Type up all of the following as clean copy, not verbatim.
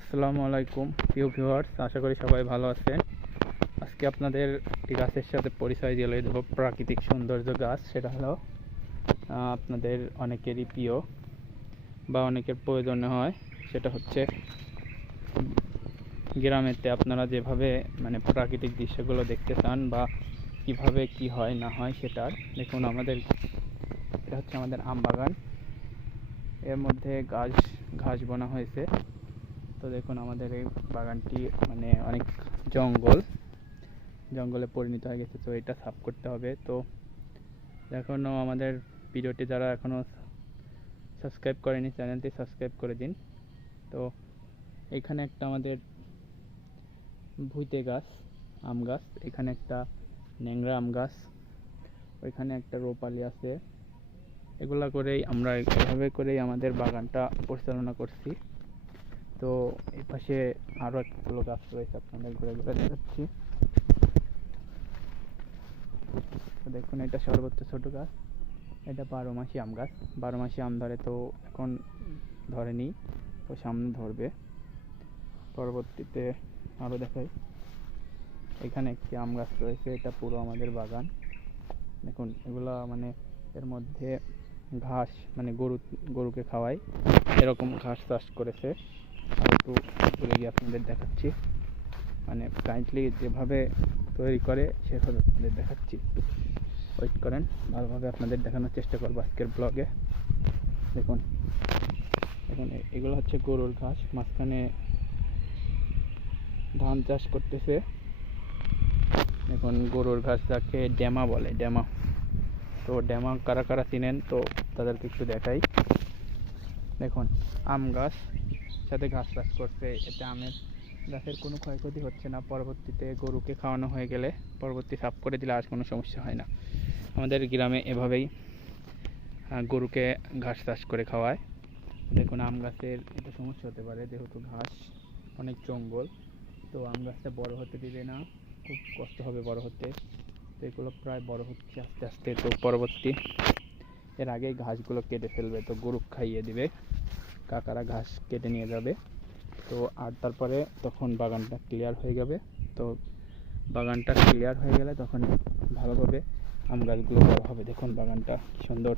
আসসালামু আলাইকুম প্রিয় ভিউয়ার্স, আশা করি সবাই ভালো আছেন। আজকে আপনাদের একটি গাছের সাথে পরিচয় দিয়ে দেবো, প্রাকৃতিক সৌন্দর্য গাছ। সেটা হলো আপনাদের অনেকেরই প্রিয় বা অনেকের প্রয়োজনে হয়। সেটা হচ্ছে গ্রামেতে আপনারা যেভাবে প্রাকৃতিক দৃশ্যগুলো দেখতে চান বা কিভাবে কি হয় না হয় সেটার দেখুন। এটা হচ্ছে আমাদের আম বাগান। এর মধ্যে ঘাস বোনা হয়েছে। তো দেখুন, আমাদের এই বাগানটি অনেক জঙ্গলে পরিণত হয়ে গেছে। তো এটা সাফ করতে হবে। তো এখনও আমাদের ভিডিওটি যারা এখনও সাবস্ক্রাইব করেনি, চ্যানেলটি সাবস্ক্রাইব করে দিন। তো এখানে একটা আমাদের ভুইতে গাছ, আম গাছ, এখানে একটা ন্যাংরা আম গাছ, ওইখানে একটা রোপালি আছে। এভাবে করেই আমাদের বাগানটা পরিচালনা করছি। তো এই পাশে আরও একগুলো গাছ রয়েছে, আপনাদের ঘুরে ঘুরে দেখাচ্ছি। দেখুন, এটা সর্বোচ্চ ছোট গাছ। এটা 12 মাসি আম গাছ। 12 মাসি আম ধরে, তো এখন ধরেনি, তো সামনে ধরবে। পরবর্তীতে আরও দেখাই, এখানে একটি আম গাছ রয়েছে। এটা পুরো আমাদের বাগান। দেখুন, এগুলা এর মধ্যে ঘাস গরুকে খাওয়াই, এরকম ঘাস চাষ করেছে। আর একটু ঘুরে গিয়ে আপনাদের দেখাচ্ছি, কাইন্ডলি যেভাবে তৈরি করে সেভাবে আপনাদের দেখাচ্ছি। একটু ওয়েট করেন, ভালোভাবে আপনাদের দেখানোর চেষ্টা করবো আজকের ব্লগে। দেখুন, এগুলো হচ্ছে গরুর ঘাস। মাঝখানে ধান চাষ করতেছে। দেখুন, গরুর ঘাস যাকে ড্যামা বলে, ড্যামা। তো ড্যামা কারা কারা চিনেন, তো তাদেরকে একটু দেখাই। দেখুন, আম গাছ সাথে ঘাস চাষ করছে। এতে আমের গাছের কোনো ক্ষয়ক্ষতি হচ্ছে না। পরবর্তীতে গরুকে খাওয়ানো হয়ে গেলে পরবর্তী সাফ করে দিলে আর কোনো সমস্যা হয় না। আমাদের গ্রামে এভাবেই গরুকে ঘাস চাষ করে খাওয়ায়। দেখুন, আম গাছের এটা সমস্যা হতে পারে, যেহেতু ঘাস অনেক জঙ্গল। তো আম গাছটা বড় হতে দিবে না, খুব কষ্ট হবে বড় হতে। তো এগুলো প্রায় বড় হচ্ছে আস্তে আস্তে। তো এর আগেই ঘাসগুলো কেটে ফেলবে, তো গরু খাইয়ে দিবে। কাকারা ঘাস কেটে নিয়ে যাবে। তো আর তারপরে তখন বাগানটা ক্লিয়ার হয়ে যাবে। তো বাগানটা ক্লিয়ার হয়ে গেলে তখন ভালোভাবে আম গাছগুলো বড় হবে। দেখুন, বাগানটা কি সুন্দর।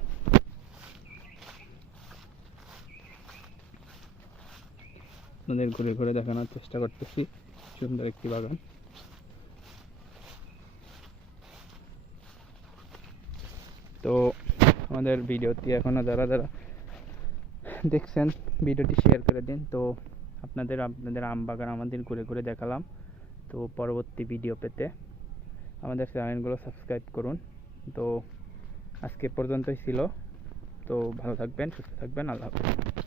আপনাদের ঘুরে ঘুরে দেখানোর চেষ্টা করতেছি, সুন্দর একটি বাগান। তো আমাদের ভিডিওটি এখনো যারা যারা দেখছেন, ভিডিওটি শেয়ার করে দিন। তো আপনাদের আম বাগান আমাদের ঘুরে ঘুরে দেখালাম। তো পরবর্তী ভিডিও পেতে আমাদের চ্যানেলগুলো সাবস্ক্রাইব করুন। তো আজকে পর্যন্তই ছিল। তো ভালো থাকবেন, সুস্থ থাকবেন। আল্লাহ হাফেজ।